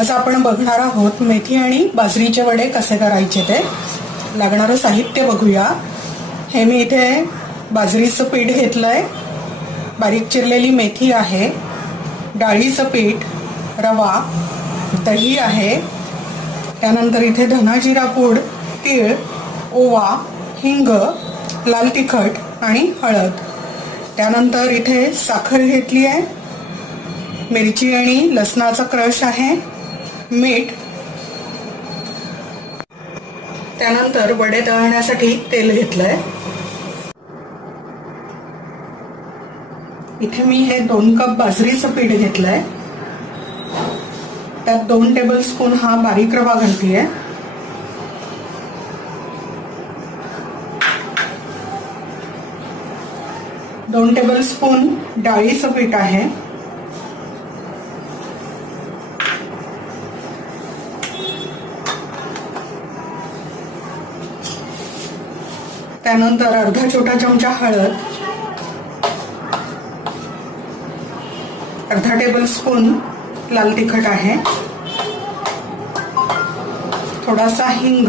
आज आपण बघणार आहोत मेथी आणि बाजरीचे वडे कसे करायचे ते। लागणारं साहित्य बघूया। हे मी इथे बाजरीचं पीठ घेतलंय, बारीक चिरलेली मेथी आहे, डाळीचं पीठ, रवा, दही आहे, त्यानंतर इथे धना जिरा पूड, तीळ, ओवा, हिंग, लाल तिखट आणि हळद। त्यानंतर इथे साखर घेतली आहे, मिरची आणि लसणाचा क्रश आहे, मीठ, त्यानंतर वडे तळण्यासाठी तेल घेतलंय। इथे मी हे 2 कप बाजरीचं पीठ घेतलंय, त्यात 2 टेबलस्पून हा बारीक रवा घालतीये, दोन टेबलस्पून डाळीचं पीठ आहे, त्यानंतर अर्धा छोटा चमचा हळद, अर्धा टेबलस्पून लाल तिखट आहे, थोडासा हिंग,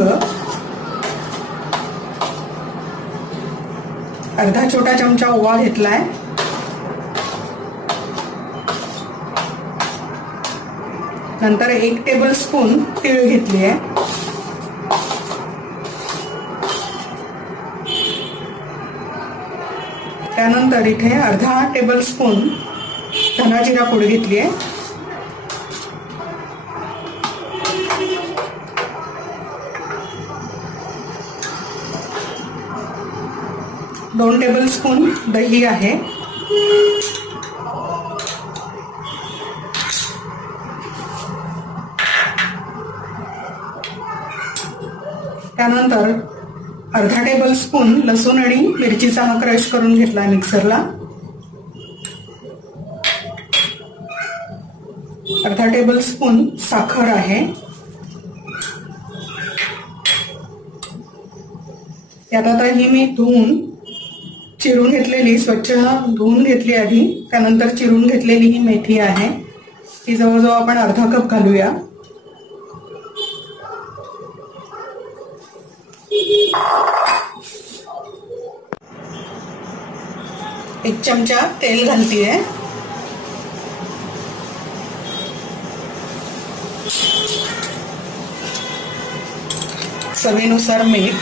अर्धा छोटा चमचा ओवा घेतलाय, नंतर 1 टेबलस्पून तीळ घेतली आहे, त्यानंतर इथे अर्धा टेबलस्पून धना जिरा पूड घेतली आहे, दोन टेबलस्पून दही आहे, त्यानंतर अर्धा टेबलस्पून लसूण आणि मिरचीचा हा क्रश करून घेतला मिक्सरला, अर्धा टेबलस्पून साखर आहे, यात आता ही मी चिरून घेतलेली, स्वच्छ धुवून घेतली आधी, त्यानंतर चिरून घेतलेली ही मेथी आहे, ती जवळजवळ आपण अर्धा कप घालूया। एक चमचा तेल घालतीये, चवीनुसार मीठ,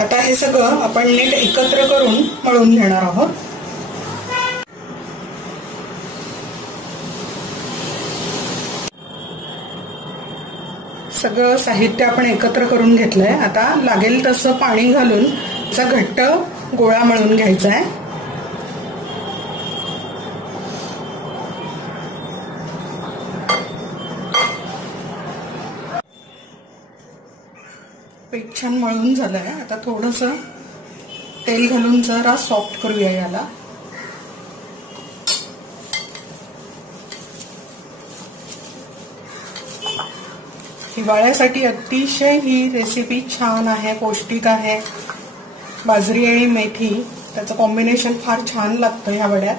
आता हे सगळं आपण नीट एकत्र करून मळून घेणार आहोत। सगळं साहित्य आपण एकत्र करून घेतलंय। आता लागेल तसं पाणी घालून असा घट्ट गोळा मळून घ्यायचा आहे। पीठ छान मळून झालंय, आता थोडंसं तेल घालून जरा सॉफ्ट करूया याला। हिवाळ्यासाठी अतिशय ही रेसिपी छान आहे, पौष्टिक आहे। बाजरी आणि मेथी त्याचं कॉम्बिनेशन फार छान लागतं ह्या वड्यात।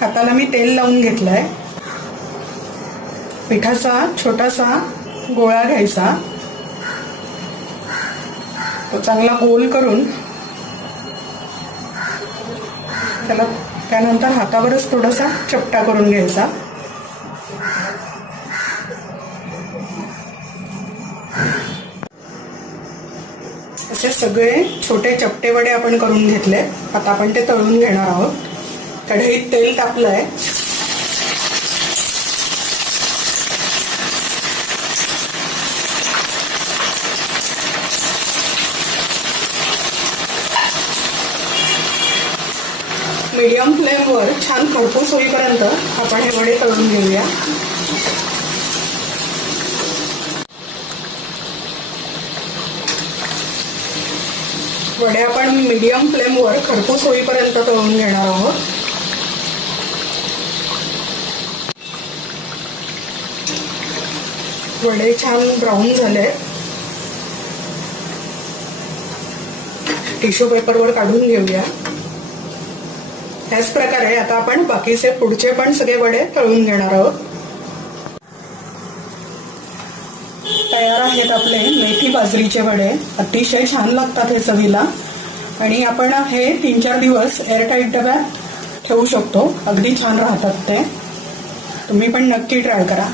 हाताला मी तेल लावून घेतलंय, पिठाचा छोटासा गोळा घ्यायचा, तो चांगला गोल करून त्याला त्यानंतर हातावरच थोडासा चपटा करून घ्यायचा। असे सगळे छोटे चपटे वडे आपण करून घेतले। आता आपण ते तळून घेणार आहोत। कढईत तेल टाकलंय, मीडियम फ्लेमवर छान खरपूस होईपर्यंत आपण हे वडे तळून घेऊया। वडे आपण मीडियम फ्लेमवर खरपूस होईपर्यंत तळून घेणार आहोत। वडे छान ब्राऊन झाले, टिश्यू पेपरवर काढून घेऊया। याच प्रकारे आता आपण बाकीचे पुढचे पण सगळे वडे तळून घेणार आहोत। तयार आहेत आपले मेथी बाजरीचे वडे। अतिशय छान लागतात हे चवीला आणि आपण हे 3-4 दिवस एअरटाईट डब्यात ठेवू शकतो। अगदी छान राहतात ते। तुम्ही पण नक्की ट्राय करा।